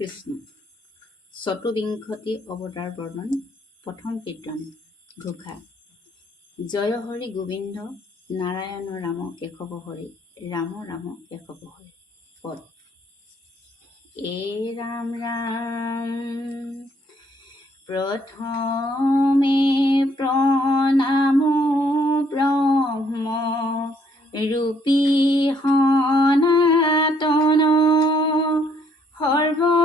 কৃষ্ণ চতুৰ্বিংশতি অৱতাৰ বৰ্ণন প্ৰথম কীৰ্তন ঘোষা। জয় হৰি গোবিন্দ নাৰায়ণ ৰাম কেশৱ হৰি ৰাম ৰাম কেশৱ হৰি। পদ এ ৰাম ৰাম প্ৰথমে প্ৰণাম ব্ৰহ্ম ৰূপী সনাতন সৰ্বতাৰৰ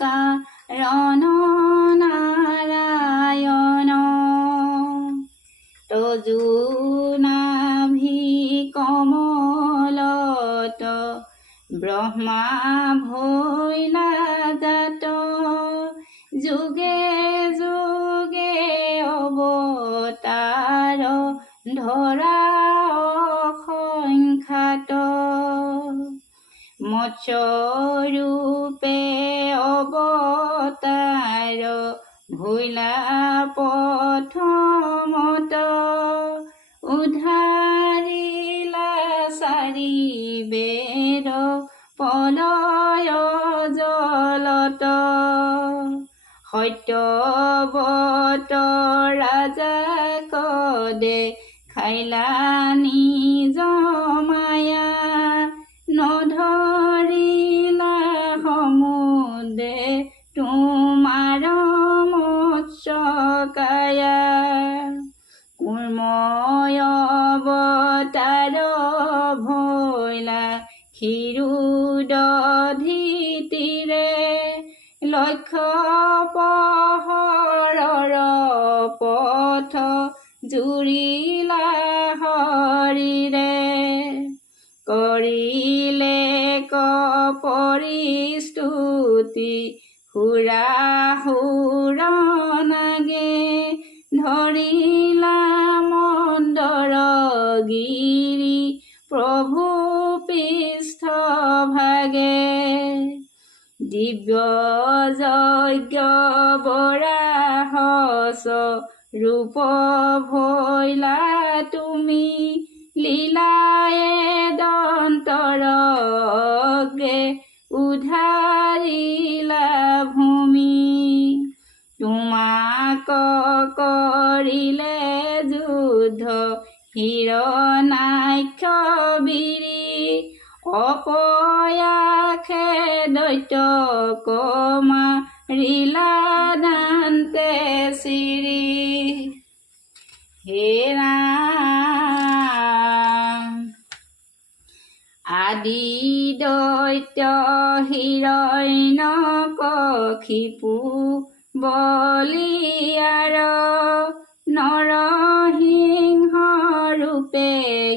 কাৰণ নাৰায়ণ তজু নাভি কমলত ব্ৰহ্মা ভৈলা জাত যুগে যুগে অৱতাৰ ধৰা অসংখ্যাত মৎস্যৰূপে অৱতাৰ ভৈলা প্ৰথমত উদ্ধাৰিলা চাৰি বেদ প্ৰলয় জলত সত্যৱত ৰাজাক দেখাইলা নিজ মায়া নধৰিলা সমুদ্ৰে তোমাৰ মৎস্যকায়া কুৰ্ময় অৱতাৰ ভৈলা ক্ষীৰোদধিতিৰে লক্ষ্য পহৰৰ পথ জুৰিলা হৰিৰে কৰিলে কপৰিস্তুতি সুৰাসুৰ নাগে ধৰিলা মন্দৰ গিৰি প্ৰভু পৃষ্ঠ ভাগে দিব্য যজ্ঞ বৰাহস ৰূপ ভৈলা তুমি লীলায়ে দন্তৰ অগ্ৰে উদ্ধাৰিলা ভূমি তোমাক কৰিলে যুদ্ধ হিৰণ্যাক্ষ বীৰি অপয়াসে দৈত্যক মাৰিলা দান্তে চিৰি। হে ৰাম আদি দৈত্য হিৰণ্যকশিপু বলিয়াৰ নৰসিংহ ৰূপে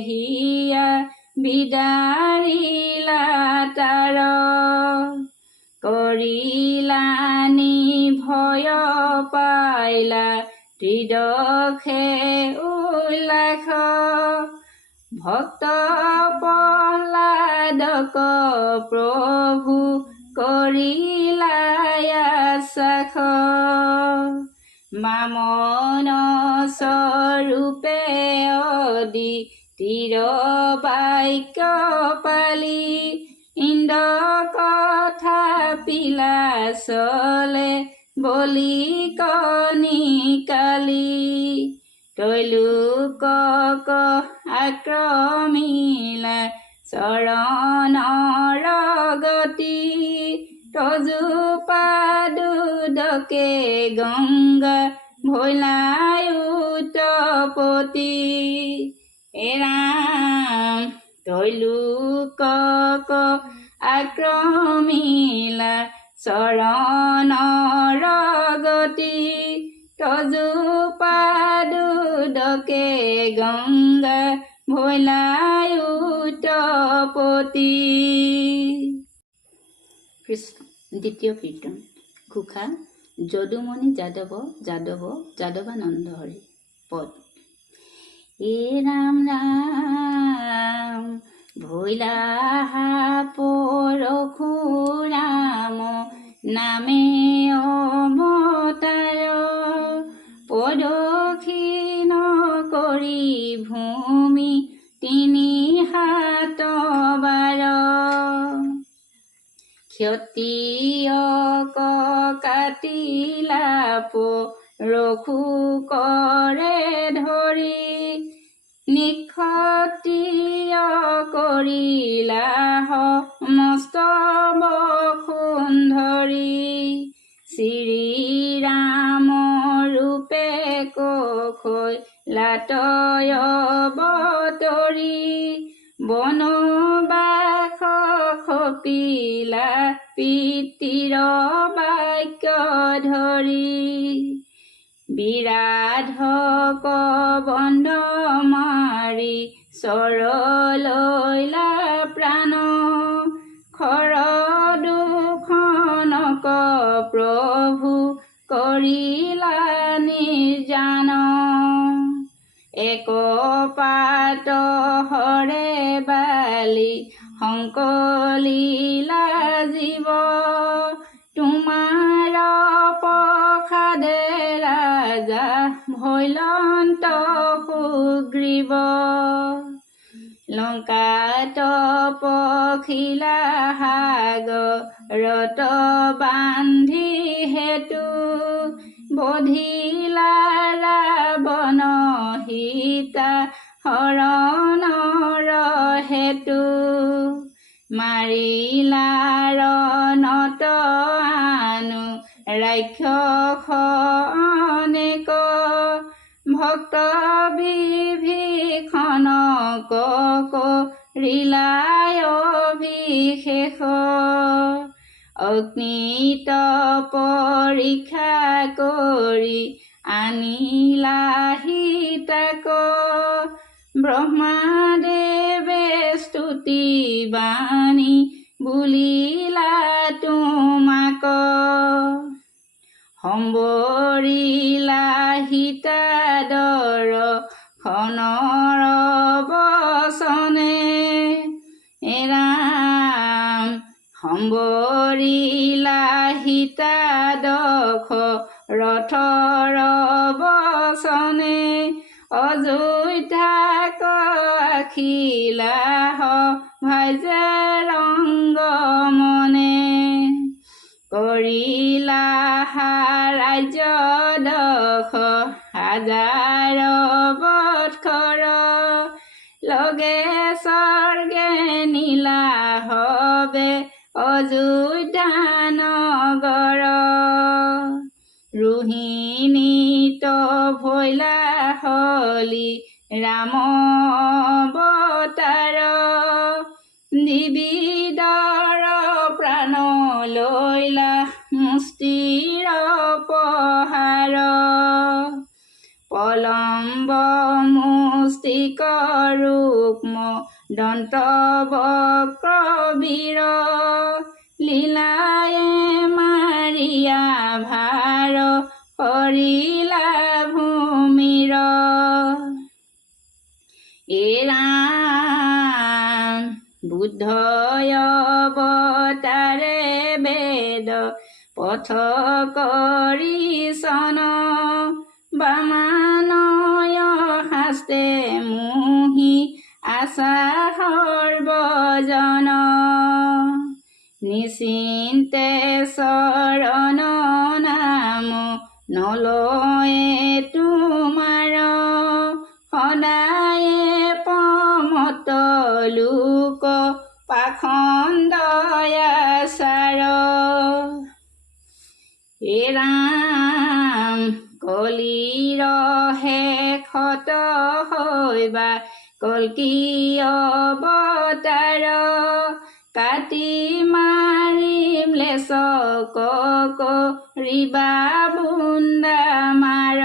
হিয়া বিদাৰিলা তাৰ কৰিলানি ভয় পাইলা ত্ৰিদশে উল্লাস ভক্ত প্ৰহ্লাদক প্ৰভু কৰিলা আশ্বাস বামন স্বৰূপে অদি তীৰ বাক্য পালি ইন্দ্ৰ কথা পিলাচলে বলি কণিকালি তৈলোকক আক্ৰমিলা চৰণৰ গতি তজু পাদুদকে গংগা ভৈলাই উৎপত্তি। হে ৰাম তৈলোকক আক্ৰমিলা চৰণৰ গতি তজু পাদুদকে গংগা ভৈলাই উৎপত্তি। কৃষ্ণ দ্বিতীয় কীৰ্তন ঘোষা। যদুমণি যাদৱ যাদৱ যাদৱানন্দ হৰি। পদ এ ৰাম ৰাম ভৈলা পৰশুৰাম নামে অৱতাৰ প্ৰদক্ষিণ কৰি ভূমি তিনি হাত বাৰ ক্ষতিয়ক কাটিলা ৰখু কৰে ধৰি নিক্ষত্ৰিয় কৰিলা সমস্ত বসুন্ধৰি শ্ৰীৰাম ৰূপে কখৈ লাটয় বতৰি বনবাস খপিলা পিতৃৰ বাক্য ধৰি বিৰাধক বন্ধ মাৰি চৰলৈলা প্ৰাণ খৰ দুখনক প্ৰভু কৰিলা নিৰ্জান এক পাত হৰে বালি সংকলিলা জীৱ তোমাৰ প্ৰসাদে ৰাজা ভৈলন্ত সুগ্ৰীৱ লংকাত পখিলা সাগৰত বান্ধি হেতু বধিলা ৰাৱণ সীতা হৰণৰ হেতু মাৰিলা ৰণত আনু ৰাক্ষস অনেক ভক্ত বিভীষণক কৰিলা অভিষেক অগ্নিত পৰীক্ষা কৰি আনিলা সীতাক ব্ৰহ্মাদেৱে স্তুতি বাণী বুলিলা তোমাক সম্বৰিলা সীতাদৰ খনৰ বচনে ৰাম সম্বৰিলা সীতাদখ ৰথৰ বচনে অযোধ্যাক আখিলা ভাইজে ৰংগ মনে কৰিলা ৰাজ্য দখ হাজাৰ বৎসৰ লগে স্বৰ্গে নীলা হবে অযোধ্যা নগৰ ৰোহিণীত ভৈলা হলি ৰাম অৱতাৰ নিবিদৰ প্ৰাণ লৈলা মুষ্টিৰ পহাৰ পলম্ব মুষ্টিক ৰুক্ম দন্ত বক্ৰ বীৰ লীলায়ে মাৰিয়া ভাৰ কৰিলা ভূমিৰ ৰাম বুদ্ধয় অৱতাৰে বেদ পথ কৰি চন বামানয় শাস্তে মোহি আশা সৰ্বজন নিচিন্তে চৰণ নাম নলয়ে তোমাৰ সদায়ে পমত লোক পাখণ্ডয়াচাৰ ৰাম কলিৰ শেষত হৈবা কল্কি অৱতাৰ কাটি মাৰিম লেচক কৰিবা বুন্দা মাৰ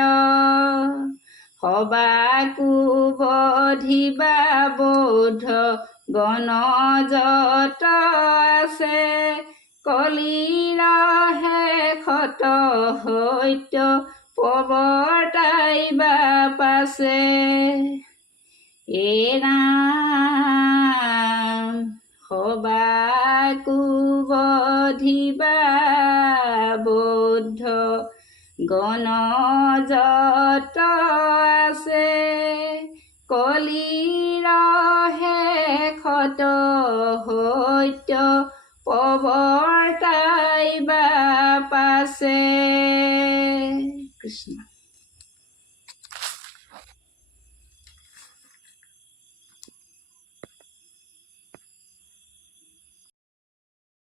সবাকো বধিবা বৌদ্ধ গণ যত আছে কলিৰ শেষত সত্য প্ৰৱৰ্তাইবা পাছে ৰাম সবাকো বধিবা বৌদ্ধ গণ যত আছে কলিৰ শেষত সত্য প্ৰৱৰ্তাইবা পাইবা পাছে কৃষ্ণ।